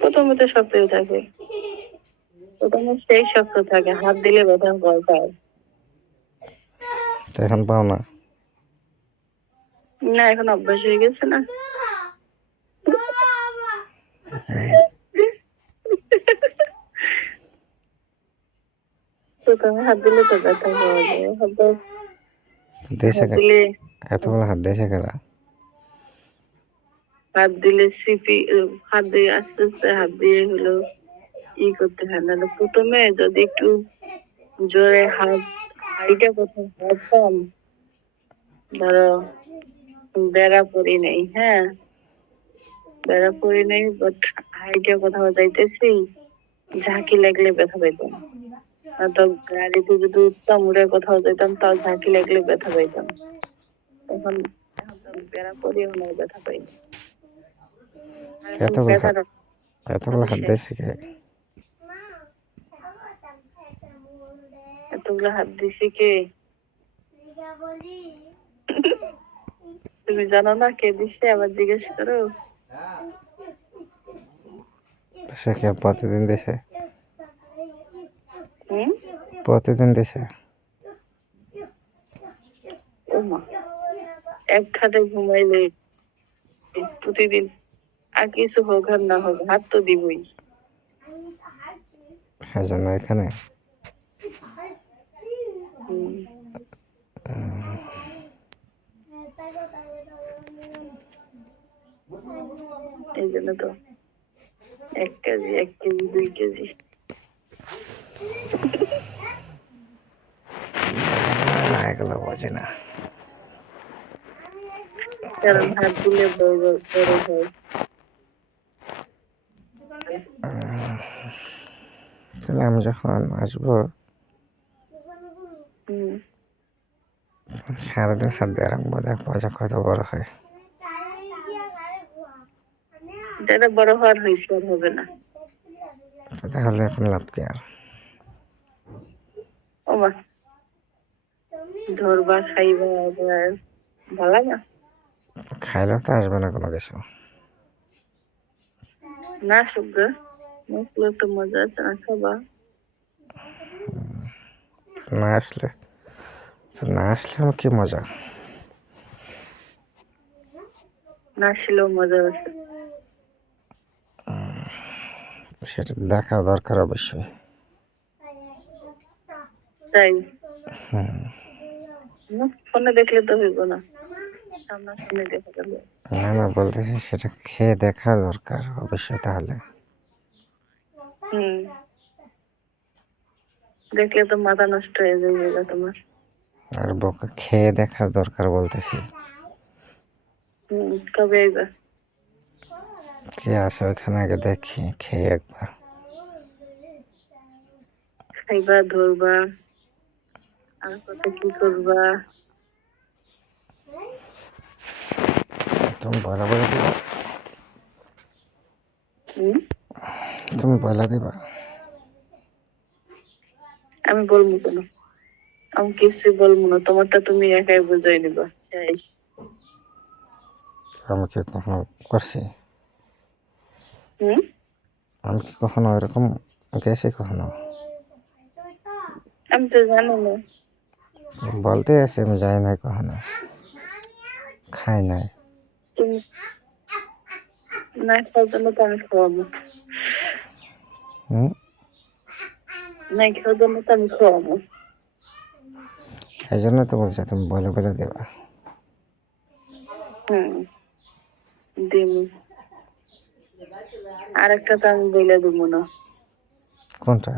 প্রথমে তো শক্তই থাকে। প্রথমে সেই শক্ত থাকে হাত দিলে ব্যথা ভয় পায়। এখন পাও না? না এখন অভ্যাস হয়ে গেছে না। প্রথমে হাত দিলে তো ব্যথা পাওয়া যায় হাত দিলে এতগুলো হাত দেশে কেনা হাত দিলে সিপি হাত দিয়ে আস্তে আস্তে হাত দিয়ে হলো ই করতে হয়। না প্রথমে যদি একটু জোরে হাত, হাইটা প্রথম হাততাম ধরো, বেড়া পরি নেই হ্যাঁ? বেড়া পরি নেই বাট হাইটা কোথাও যাইতেছি ঝাঁকি লাগলে ব্যথা পাইতাম। তো গাড়িতে যদি উঠতাম উড়ে কোথাও যেতাম তাও ঝাঁকি লাগলে ব্যথা পাইতাম। এখন বেড়া পরিও না ব্যথা পাই না। এখন এতগুলো এতগুলো হাত দেশে কে? এতগুলো হাত দিছি কে? তুমি জানো না কে দিছে? আবার জিজ্ঞেস করো। সে কে? প্রতিদিন হুম? প্রতিদিন মা এক খাটে ঘুমাইলে প্রতিদিন আর কিছু হোক আর না হোক হাত তো দিবই। এখানে। এই জন্য তো এক কেজি এক কেজি দুই কেজি। এগুলো বোঝে না। কারণ হাত দিলে বড় বড় হয়। তাহলে আমি যখন আসব সারাদিন হাত দিয়ে রাখব দেখব যে কত বড় হয়। যেটা বড় হওয়ার হয়েছে আর হবে না। তাহলে এখন লাভ কি আর? ও মা। ধরবা খাইবা ভালো না? খাইলেও তো আসবে না কোনো কিছু। না শুভ্র তো মজা আছে না খাবা না আসলে না আসলে আমার কি মজা না আসলেও মজা আছে সেটা দেখা দরকার অবশ্যই তাই ফোনে দেখলে তো হইব না দেখা না না বলতেছি সেটা খেয়ে দেখার দরকার অবশ্যই তাহলে হুম। দেখলে তো মাথা নষ্ট হয়ে যাবে তোমার। আর বোকা খেয়ে দেখার দরকার বলতেছি। হুম কবে আইবা কে আছে ওইখানে আগে দেখি খেয়ে একবার। খাইবা ধরবা আর কত কি করবা? তুমি বয়লা বলে দিবা হুম তুমি বয়লা দিবা। আমি বলব কেন? আমি কিছু বলব না তোমারটা তুমি একাই বুঝাই নিবা। আমি কি কখনো করছি? আমি কি কখনো এরকম গেছি কখনো? আমি তো জানি না। বলতে আছে আমি যাই নাই কখনো। খাই নাই। তুমি না খাওয়ার জন্য তো আমি খাওয়াবো। এই জন্য তো বলছে তুমি বলে বলে দেবা আর একটা তো আমি বলে দেবো না কোনটা